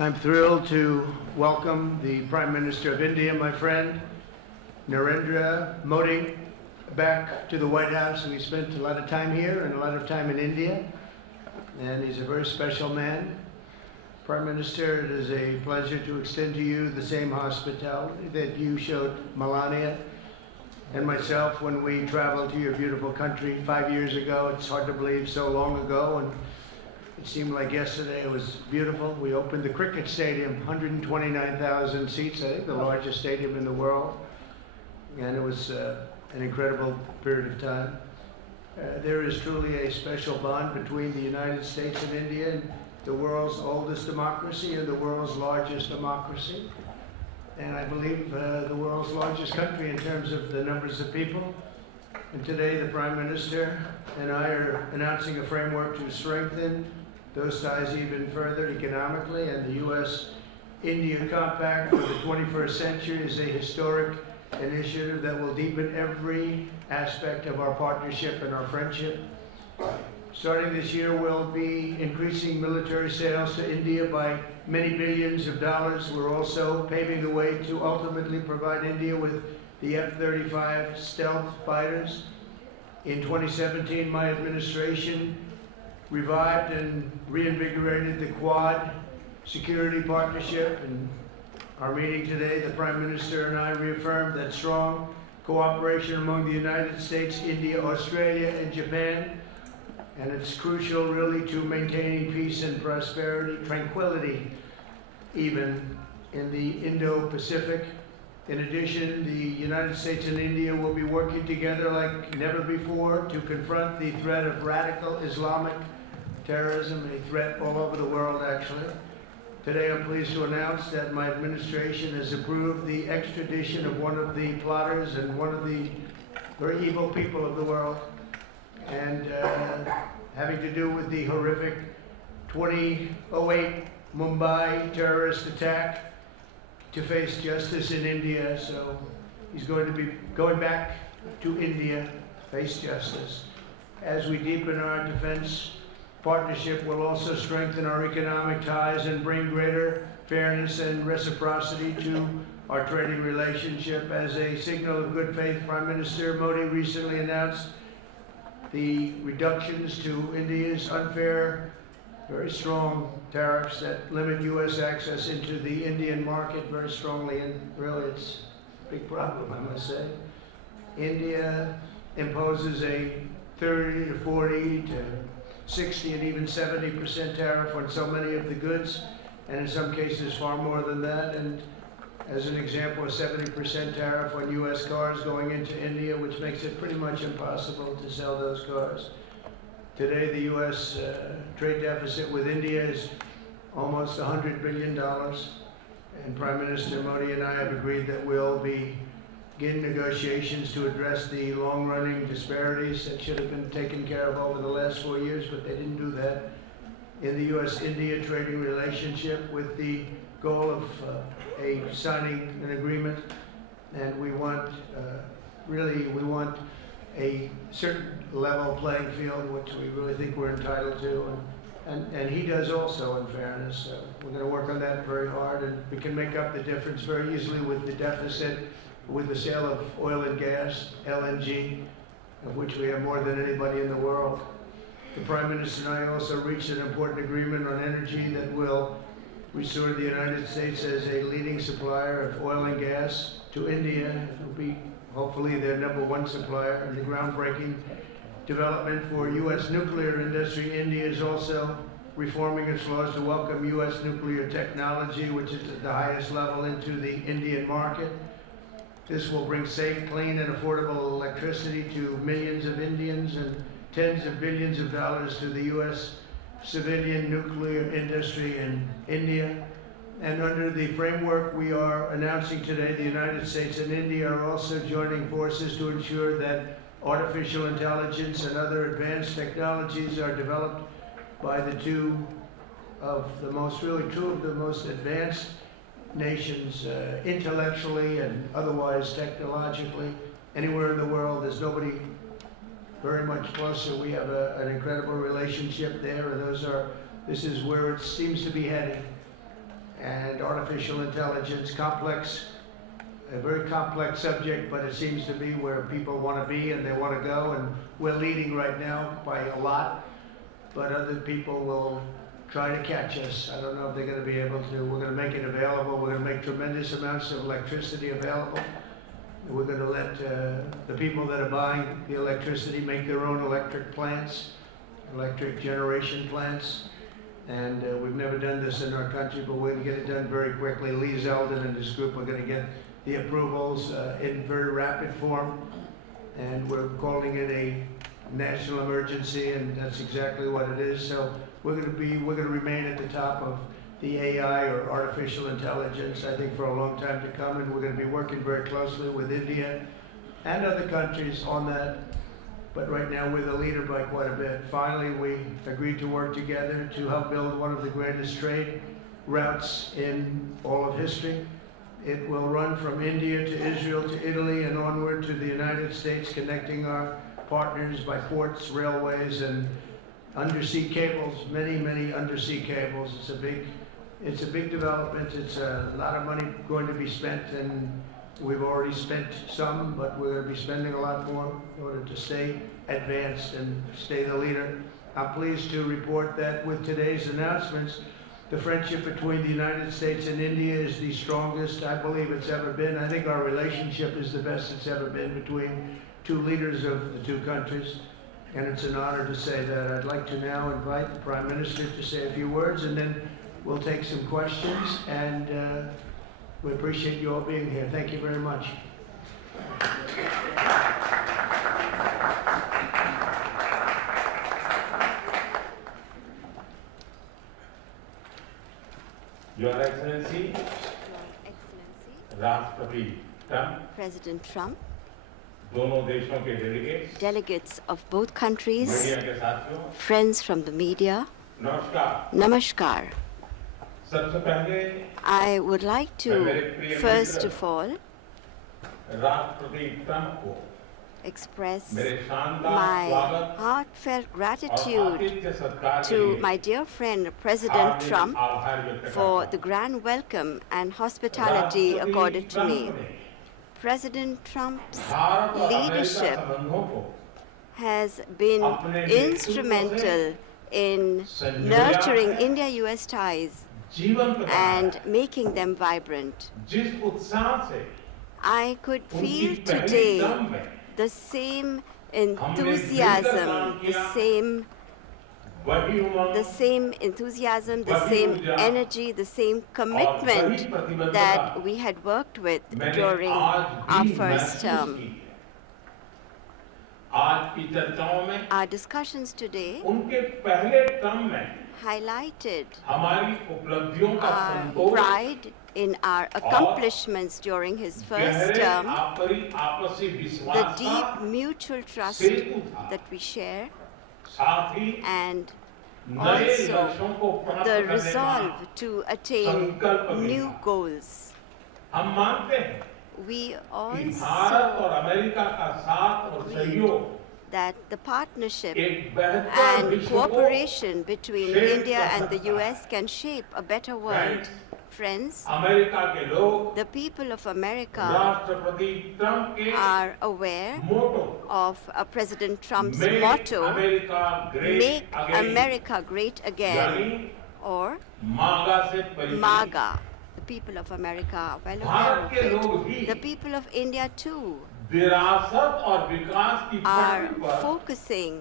I'm thrilled to welcome the Prime Minister of India, my friend, Narendra Modi, back to the White House. We spent a lot of time here and a lot of time in India, and he's a very special man. Prime Minister, it is a pleasure to extend to you the same hospitality that you showed Melania and myself when we traveled to your beautiful country 5 years ago. It's hard to believe, so long ago, and it seemed like yesterday. It was beautiful. We opened the cricket stadium, 129,000 seats, I think the largest stadium in the world, and it was an incredible period of time. There is truly a special bond between the United States and India, and the world's oldest democracy and the world's largest democracy, and I believe the world's largest country in terms of the numbers of people. And today the Prime Minister and I are announcing a framework to strengthen those ties even further economically, and the U.S.-India Compact for the 21st century is a historic initiative that will deepen every aspect of our partnership and our friendship. Starting this year, we'll be increasing military sales to India by many billions of dollars. We're also paving the way to ultimately provide India with the F-35 stealth fighters. In 2017, my administration revived and reinvigorated the Quad security partnership. In our meeting today, the Prime Minister and I reaffirmed that strong cooperation among the United States, India, Australia, and Japan, and it's crucial really to maintaining peace and prosperity, tranquility, even in the Indo-Pacific. In addition, the United States and India will be working together like never before to confront the threat of radical Islamic terrorism, a threat all over the world, actually. Today, I'm pleased to announce that my administration has approved the extradition of one of the plotters and one of the very evil people of the world, and having to do with the horrific 2008 Mumbai terrorist attack, to face justice in India. So he's going to be going back to India to face justice. As we deepen our defense partnership, we'll also strengthen our economic ties and bring greater fairness and reciprocity to our trading relationship. As a signal of good faith, Prime Minister Modi recently announced the reductions to India's unfair, very strong tariffs that limit U.S. access into the Indian market very strongly, and really it's a big problem, I must say. India imposes a 30 to 40 to 60 and even 70% tariff on so many of the goods, and in some cases far more than that. And as an example, a 70% tariff on U.S. cars going into India, which makes it pretty much impossible to sell those cars. Today, the U.S. Trade deficit with India is almost $100 billion, and Prime Minister Modi and I have agreed that we'll begin negotiations to address the long-running disparities that should have been taken care of over the last 4 years, but they didn't do that, in the U.S.-India trading relationship, with the goal of signing an agreement. And we want, we want a certain level playing field, which we really think we're entitled to, and he does also, in fairness. We're going to work on that very hard, and we can make up the difference very easily with the deficit, with the sale of oil and gas, LNG, of which we have more than anybody in the world. The Prime Minister and I also reached an important agreement on energy that will restore the United States as a leading supplier of oil and gas to India. It will be hopefully their #1 supplier, and the groundbreaking development for U.S. nuclear industry. India is also reforming its laws to welcome U.S. nuclear technology, which is at the highest level, into the Indian market. This will bring safe, clean, and affordable electricity to millions of Indians and tens of billions of dollars to the U.S. civilian nuclear industry in India. And under the framework we are announcing today, the United States and India are also joining forces to ensure that artificial intelligence and other advanced technologies are developed by two of the most advanced nations, intellectually and otherwise technologically. Anywhere in the world, there's nobody very much closer. We have an incredible relationship there, and this is where it seems to be heading. artificial intelligence, a very complex subject, but it seems to be where people want to be and they want to go, and we're leading right now by a lot, but other people will try to catch us. I don't know if they're going to be able to. We're going to make it available. We're going to make tremendous amounts of electricity available. We're going to let the people that are buying the electricity make their own electric plants, electric generation plants. And we've never done this in our country, but we're going to get it done very quickly. Lee Zeldin and his group are going to get the approvals in very rapid form. And we're calling it a national emergency, and that's exactly what it is. So we're going to remain at the top of the AI, or artificial intelligence, I think, for a long time to come, and we're going to be working very closely with India and other countries on that. But right now we're the leader by quite a bit. Finally, we agreed to work together to help build one of the greatest trade routes in all of history. It will run from India to Israel to Italy and onward to the United States, connecting our partners by ports, railways, and undersea cables, many undersea cables. It's a big development. It's a lot of money going to be spent, and we've already spent some, but we're going to be spending a lot more in order to stay advanced and stay the leader. I'm pleased to report that with today's announcements, the friendship between the United States and India is the strongest I believe it's ever been. I think our relationship is the best it's ever been between two leaders of the two countries, and it's an honor to say that. I'd like to now invite the Prime Minister to say a few words, and then we'll take some questions, and we appreciate you all being here. Thank you very much. Your Excellency, राष्ट्रपति Trump, President Trump, दोनों देशों के delegates of both countries, media के साथियों, friends from the media, नमस्कार। Namaskar. सबसे पहले I would like to, first of all, राष्ट्रपति ट्रम्प को express मेरे शानदार my स्वागत heartfelt और gratitude आतिथ्य सत्कार के to लिए my dear friend President Hardik Trump आभार व्यक्त for करता the हूं। grand welcome and hospitality राष्ट्रपति accorded to me. ट्रम्प ने President Trump's भारत और अमेरिका leadership संबंधों को has been अपने नेतृत्व instrumental in संजोया nurturing है, India-US ties जीवंत बनाया and है। making them vibrant. जिस उत्साह से I could उनकी feel पहली today टर्म में the same enthusiasm, वही उमंग the same enthusiasm, the वही same ऊर्जा energy, the same और commitment वही प्रतिबद्धता that we had worked with मैंने during आज our भी first महसूस term. की है। आज की चर्चाओं में Our discussions today उनके पहले टर्म में highlighted हमारी उपलब्धियों का our Santosh pride in our accomplishments during his first गहरे term, आपसी the विश्वास deep का mutual trust सेतु था। that we share, साथ ही and नए also लक्ष्यों को प्राप्त the करने का resolve to attain संकल्प भी new था। goals. हम मानते हैं We कि भारत और also अमेरिका का साथ और सहयोग that the partnership एक बेहतर and विश्व को cooperation between shape India कर and the सकता है। US can shape a better world. Friends, America के लोग the people of America राष्ट्रपति ट्रम्प के are aware motto of President Trump's Make motto, America Great Make Again, America Great Again, यानी or मागा से परिचित। MAGA. The people of America are well Bharat aware के of लोग it. भी The people of India too विरासत और विकास की are पटरी पर focusing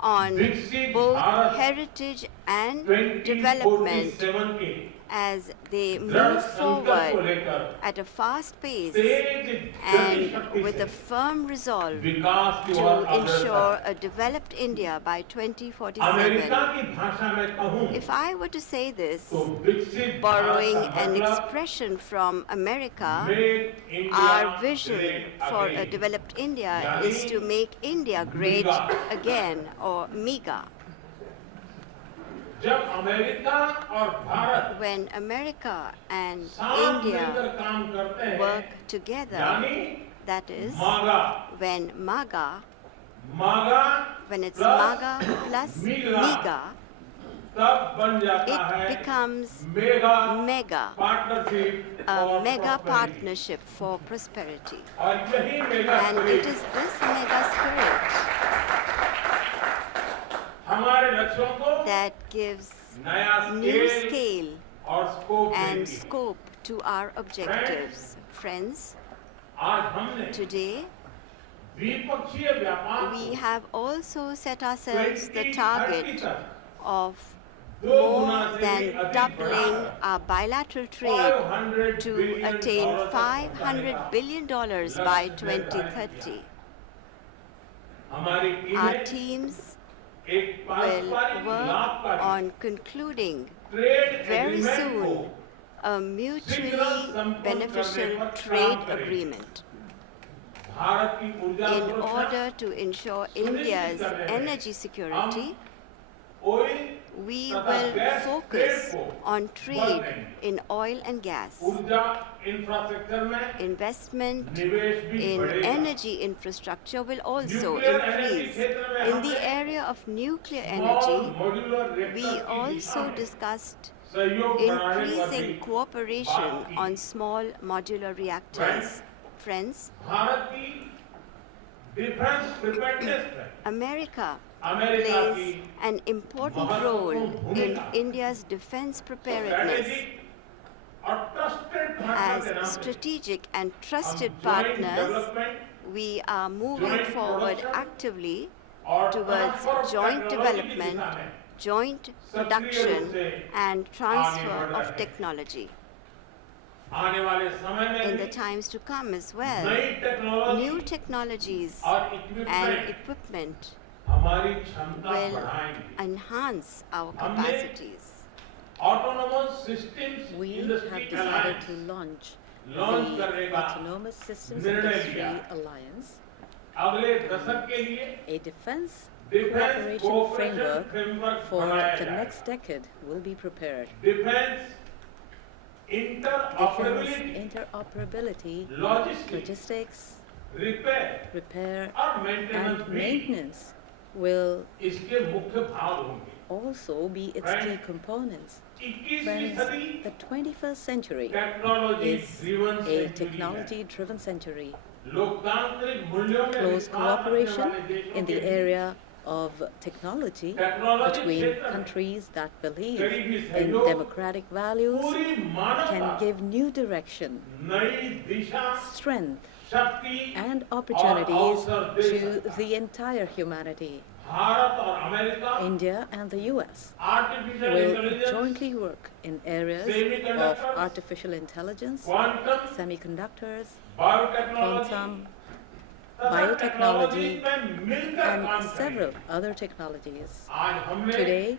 on विकसित both Bharat heritage and development 2047 के as they दृढ़ move संकल्प को forward लेकर at a fast pace तेज गति and शक्ति with a से firm resolve विकास की to ओर ensure अग्रसर। a developed India by 2047. America की भाषा में कहूँ If I were to say this, तो विकसित borrowing भारत का an मतलब expression from America, Make India our vision Great for a Again. developed India is to make India great again, or MEGA. जब America और भारत When America and साथ मिलकर India काम करते हैं work together, यानी that is, मागा when MAGA, मागा when it's plus MAGA plus MEGA, MEGA, तब बन जाता it है becomes mega mega, partnership a और mega prosperity। partnership for prosperity. और यही mega And it spirit is this mega spirit हमारे लक्ष्यों को that gives नया new स्केल scale और स्कोप and देती है। scope to our objectives. Friends, आज हमने today द्विपक्षीय व्यापार we को have also set ourselves the 2030 target तक of दो गुना more से than भी अधिक doubling बढ़ाकर our bilateral trade $500 to billion attain तक पहुंचाने $500 का billion by लक्ष्य निर्धारित 2030. हमारी Our टीमें teams एक will पारस्परिक work लाभकारी on concluding trade very agreement को soon a mutually beneficial trade agreement Bharat की ऊर्जा in सुरक्षा, order to ensure India's energy security. Oil We तथा will गैस focus ट्रेड को on बढ़ trade देंगे। in oil and gas. ऊर्जा इंफ्रास्ट्रक्चर में Investment निवेश भी in बढ़ेगा। energy infrastructure will also Nuclear energy increase. क्षेत्र में In the हमने area of nuclear small energy, modular reactors we की दिशा also में discussed सहयोग बढ़ाने पर भी increasing cooperation बात की। on small modular reactors. Friends, Bharat की डिफेंस प्रिपेयर्डनेस में America अमेरिका plays की an important महत्वपूर्ण role in भूमिका India's defense preparedness. strategic और trusted partner के नाम As पे strategic and हम trusted joint partners, development we are moving joint forward production actively और towards transfer of joint technology की development, दिशा में joint सक्रिय रूप production, से and आगे transfer बढ़ रहे of हैं। technology. आने वाले समय में In the भी times to come as well, नई टेक्नोलॉजी new technologies और and इक्विपमेंट equipment हमारी क्षमता will बढ़ाएंगे। enhance our हमने capacities. Autonomous systems We industry have decided to alliance launch launch करने the का Autonomous Systems निर्णय Industry लिया। Alliance, अगले दशक के लिए a defense defence cooperation cooperation framework framework for बनाया the जाएगा। next decade will be prepared. Defence Defense interoperability interoperability, logistics logistics, repair repair, और मेंटेनेंस and भी maintenance will इसके मुख्य भाग होंगे। also be its key components. 21वीं Friends, सदी the 21st century technology is driven a century है। technology-driven century. लोकतांत्रिक मूल्यों में Close विश्वास रखने cooperation वाले देशों in के the beach area of technology technology between क्षेत्र में countries that believe करीबी in सहयोग democratic values पूरी मानवता can give new direction, नई दिशा strength, शक्ति and और opportunities अवसर दे to सकता है। the entire humanity. भारत और America India and the US artificial will intelligence jointly work in areas of Semiconductors, artificial intelligence, quantum semiconductors, biotechnology quantum, तथा biotechnology, technology में मिलकर and काम several करेंगे। other technologies. आज हमने Today,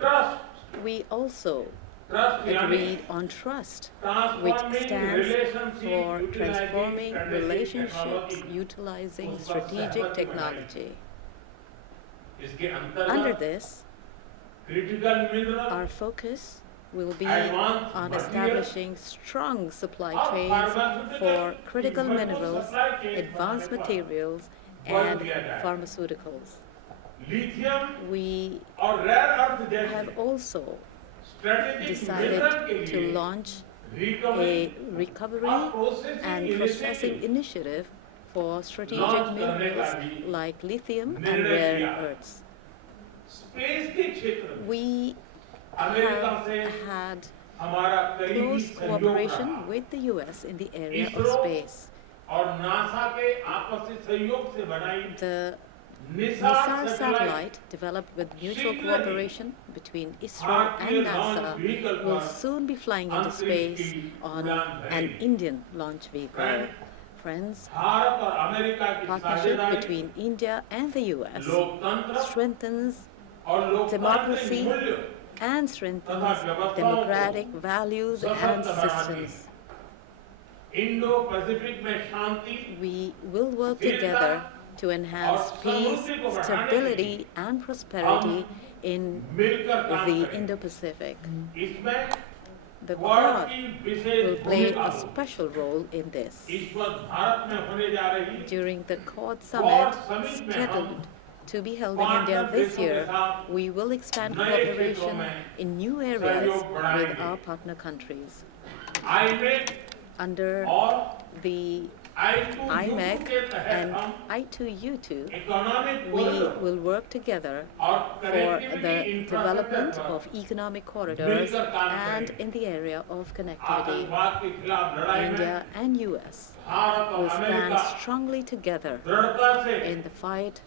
trust we also trust यानी agreed on trust, which stands for transforming relationships utilizing strategic technology. इसके Under अंतर्गत this, critical mineral our focus will be Advanced on materials establishing strong supply और chains pharmaceutical for critical की मजबूत minerals, supply chain advanced बनाने पर materials, बल and दिया जाएगा। pharmaceuticals. लिथियम We और रेयर अर्थ have जैसे also स्ट्रेटेजिक decided मिनरल के to लिए launch रिकवरी a recovery और processing and processing initiative for strategic Launch करने का minerals भी like lithium and निर्णय rare लिया। earths. स्पेस के क्षेत्र में We अमेरिका have से had हमारा करीबी close सहयोग cooperation रहा with the US in the area of ISRO space. और नासा के आपसी सहयोग से बनाई The Nisar NISAR satellite satellite, developed with mutual cooperation between ISRO भारतीय and launch NASA, vehicle will पर soon be flying into अंतरिक्ष space की on उड़ान an भरेगी। Indian launch vehicle. Friends, Bharat और अमेरिका की partnership साझेदारी between India and the US लोकतंत्र strengthens और लोकतांत्रिक democracy मूल्य and strengthens democratic values and systems. Indo Pacific में शांति We will work together to enhance peace, stability, and prosperity in मिलकर काम the करें। Indo-Pacific. इसमें The क्वाड Quad की will विशेष play भूमिका a होगी। special role in this. इस वक्त भारत में होने जा रही During the Quad quad Summit summit में हम scheduled to be held in India this year, we will expand cooperation in new areas with our partner countries. Under the IMEC and I2U2, we will work together for the development of economic corridors and in the area of connectivity. India and US will stand strongly together in the fight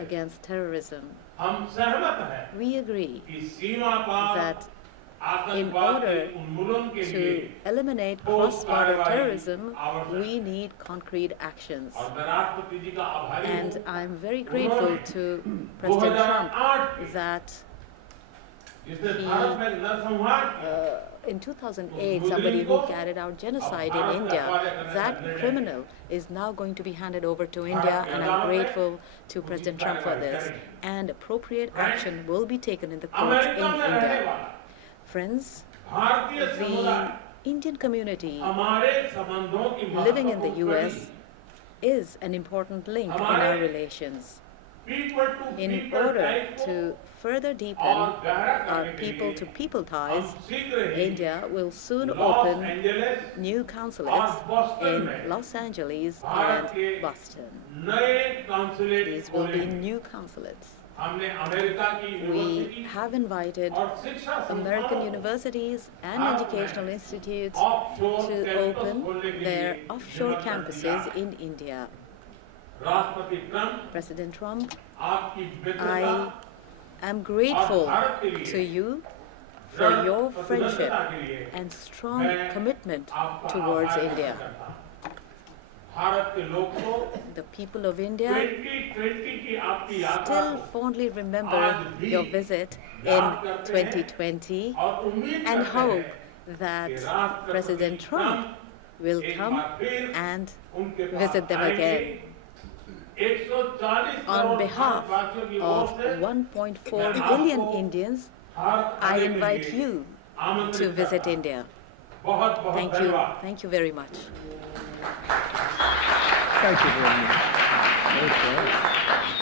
against terrorism. We agree that in order to eliminate cross-border terrorism, we need concrete actions. And I'm very grateful to President Trump that in 2008, somebody who carried out genocide in India, that criminal is now going to be handed over to India, and I'm grateful to President Trump for this. And appropriate action will be taken in the courts in India. Friends, the Indian community living in the US is an important link in our relations. In order to further deepen our people-to-people ties, India will soon open new consulates in Los Angeles and Boston. These will be new consulates. We have invited American universities and educational institutes to open their offshore campuses in India. President Trump, I am grateful to you for your friendship and strong commitment towards India. The people of India still fondly remember your visit in 2020 and hope that President Trump will come and visit them again. On behalf of 1.4 billion Indians, I invite you to visit India. Thank you. Thank you very much. Thank you very much.